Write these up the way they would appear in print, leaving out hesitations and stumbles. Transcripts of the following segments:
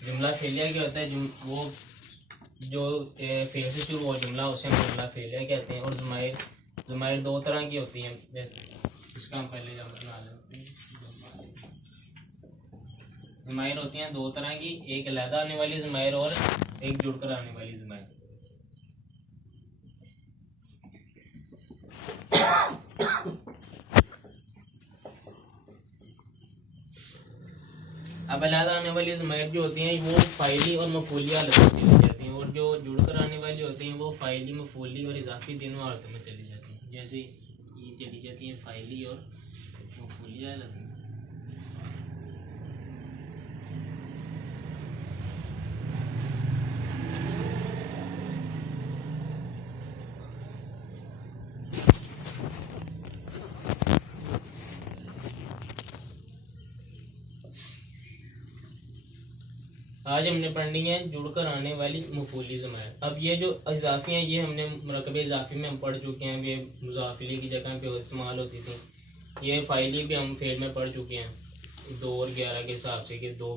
जुमला फेलिया क्या होता है? वो जो फेल से शुरू हो जुमला उसे हम जुमला फेलिया कहते हैं। और ज़माइर ज़माइर दो तरह की होती हैं, इसका हम पहले बना लेते हैं। ज़माइर होती हैं दो तरह की, एक अलहदा आने वाली ज़माइर और एक जुड़कर आने वाली ज़माइर। अब अलहदा आने वाली ज़माइर जो होती हैं वो फ़ाइली और मफ़ूली हालत में चली जाती हैं, और जो जुड़कर आने वाली होती हैं वो फ़ाइली, मफ़ूली और इजाफी तीनों हालतों में चली जाती हैं। जैसे ये चली जाती हैं फ़ाइली और मफ़ूली हालत में। आज हमने पढ़नी है जुड़कर आने वाली मफूली ज़माइर। अब ये जो इजाफी हैं ये हमने मरकब इजाफी में हम पढ़ चुके हैं, ये मुज़ाफिली की जगह पे इस्तेमाल होती थी। ये फ़ाइली भी हम फेल में पढ़ चुके हैं 2 और 11 के हिसाब से, कि 2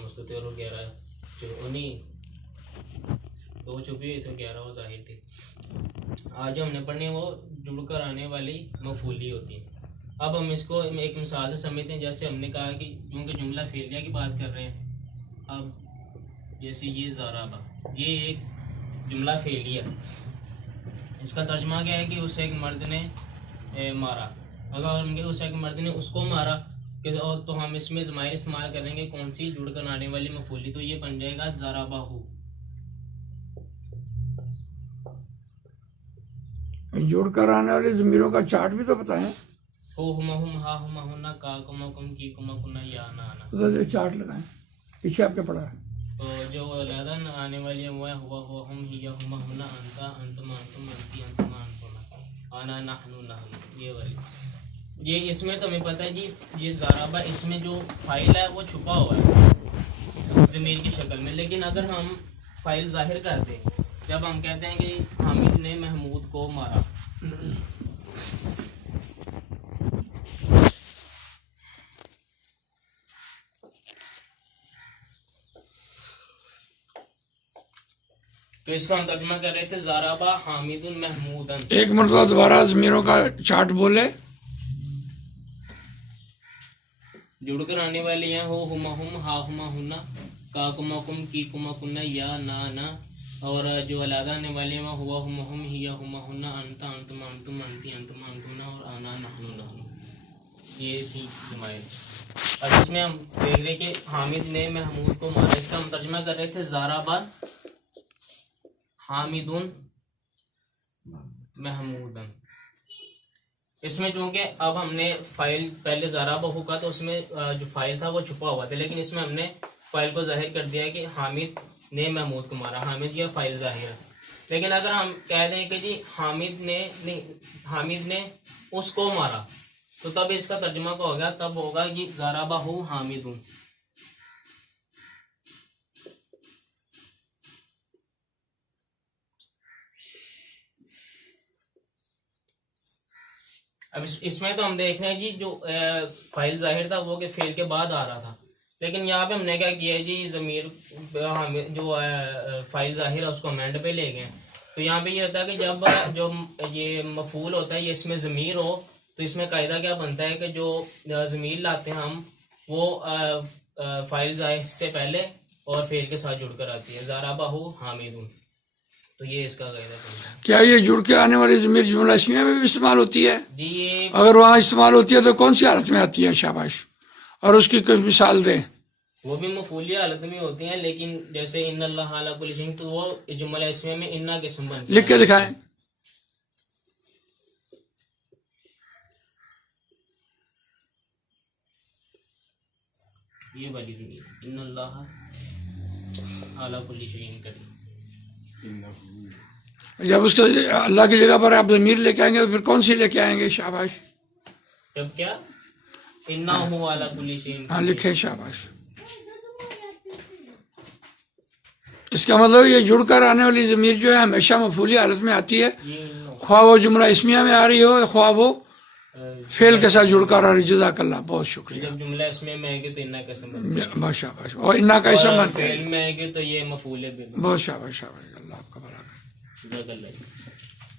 मुस्ततिर और 11 उन्हीं 2 छुपी हुई तो 11 वो जाहिर थी। आज जो हमने पढ़नी है वो जुड़कर आने वाली मफूली होती है। अब हम इसको एक मिसाल से समझते हैं। जैसे हमने कहा कि क्योंकि जुमला फेलिया की बात कर रहे हैं, अब जैसे ये ज़राबा, ये एक जुमला फेलिया, इसका तर्जमा क्या है कि उसे एक मर्द ने मारा। अगर हम कहें उसे एक मर्द ने उसको मारा और तो हम इसमें ज़माइर इस्तेमाल करेंगे कौन सी? जुड़कर आने वाली मफूली, तो ये बन जाएगा ज़राबाहु। जुड़कर आने वाले ज़मीरों का चार्ट भी तो बताएं। हो हुमा हुम हा हुमा हुना का कुमा कुम की कुमा कुना या ना आना, तो चार्ट लगाएं, पीछे आपके पढ़ा है। तो जो अलहदा आने वाली है वह हुआ हुआ हम हिया हुमा हुना अंता अंतमा अंतुम अंती अंतमा अंतुना आना नहनु नहनु, ये वाली। ये इसमें तो हमें पता है जी, ये ज़राबा इसमें जो फाइल है वो छुपा हुआ है ज़मीर की शक्ल में। लेकिन अगर हम फाइल जाहिर करते हैं, जब हम कहते हैं कि हामिद ने महमूद को मारा, तो इसका हम तर्जुमा कर रहे थे ज़राबा हामिदुन महमूदन। एक मरतबा दोबारा ज़मीरों का चार्ट बोले। जुड़कर आने वाली हैं हो हुमा हुम हा हुमा हुना का कुमा कुम की कुमा कुन्ना या ना। और जो अलहदा आने वाले हैं वह हुआ हुमा हुम हिया हुमा हुना अंता अंतमा अंतुम अंती अंतमा अंतुना और आना नहनु नहनु, ये थी ज़माइर। अब इसमें हम देख रहे कि हामिद ने महमूद को मारा, इसका हम तर्जुमा कर रहे थे ज़राबा हामिदुन महमूदन। इसमें चूंकि अब हमने फाइल पहले ज़राबहु का तो उसमें जो फाइल था वो छुपा हुआ था, लेकिन इसमें हमने फाइल को जाहिर कर दिया है कि हामिद ने महमूद को मारा। हामिद या फाइल जाहिर है। लेकिन अगर हम कह दें कि जी हामिद ने उसको मारा, तो तब इसका तर्जुमा क्या होगा? तब होगा कि ज़राबहु हामिदुन। अब इसमें तो हम देख रहे हैं जी, जो फाइल जाहिर था वो के फेल के बाद आ रहा था, लेकिन यहाँ पे हमने क्या किया है जी, ज़मीर जो फाइल जाहिर है उसको अमेंड पे ले गए। तो यहाँ पे ये होता है कि जब जो ये मफूल होता है ये इसमें ज़मीर हो, तो इसमें कायदा क्या बनता है कि जो ज़मीर लाते हैं हम वो फाइल जाहिर से पहले और फेल के साथ जुड़कर आती है, ज़राबाहु हामिदुन। तो ये इसका कायदा है। क्या ये जुड़ के आने वाली ज़मीर जुमला इस्मिया में भी इस्तेमाल होती है? जी ये अगर वहाँ इस्तेमाल होती है तो कौन सी हालत में आती है? शाबाश, और उसकी कोई मिसाल दें। वो भी मफूली हालत में होती हैं, लेकिन जैसे इन्नल्लाह अला कुल्ली शैइन, तो वो जुमला इसमें में इन्ना के संबंध लिख के दिखाएं। ये वाली इन्नल्लाह अला कुल्ली शैइन करीम। जब उसके अल्लाह की जगह पर आप ज़मीर लेके आएंगे तो फिर कौन सी लेके आएंगे? शाबाश। जब क्या इन्नाहु अला कुल्ली शैइन, हाँ लिखे, शाबाश। इसका मतलब ये जुड़कर आने वाली ज़मीर जो है हमेशा मफूली हालत में आती है, ये इन्नो ख्वाह वो जुमला इस्मिया में आ रही हो, ख्वाह वो फेल के साथ जुड़कर और जज़ाकल्लाह, बहुत शुक्रिया। जब जुमला इसमें में आएंगे तो इन्ना का इसम बन जाएगा, शाबाश, और इन्ना का इसम बन फेल गया। में आएंगे तो ये मफूल बिल। बहुत शाबाश, शाबाश, अल्लाह आपका भला करे। जज़ाकल्लाह।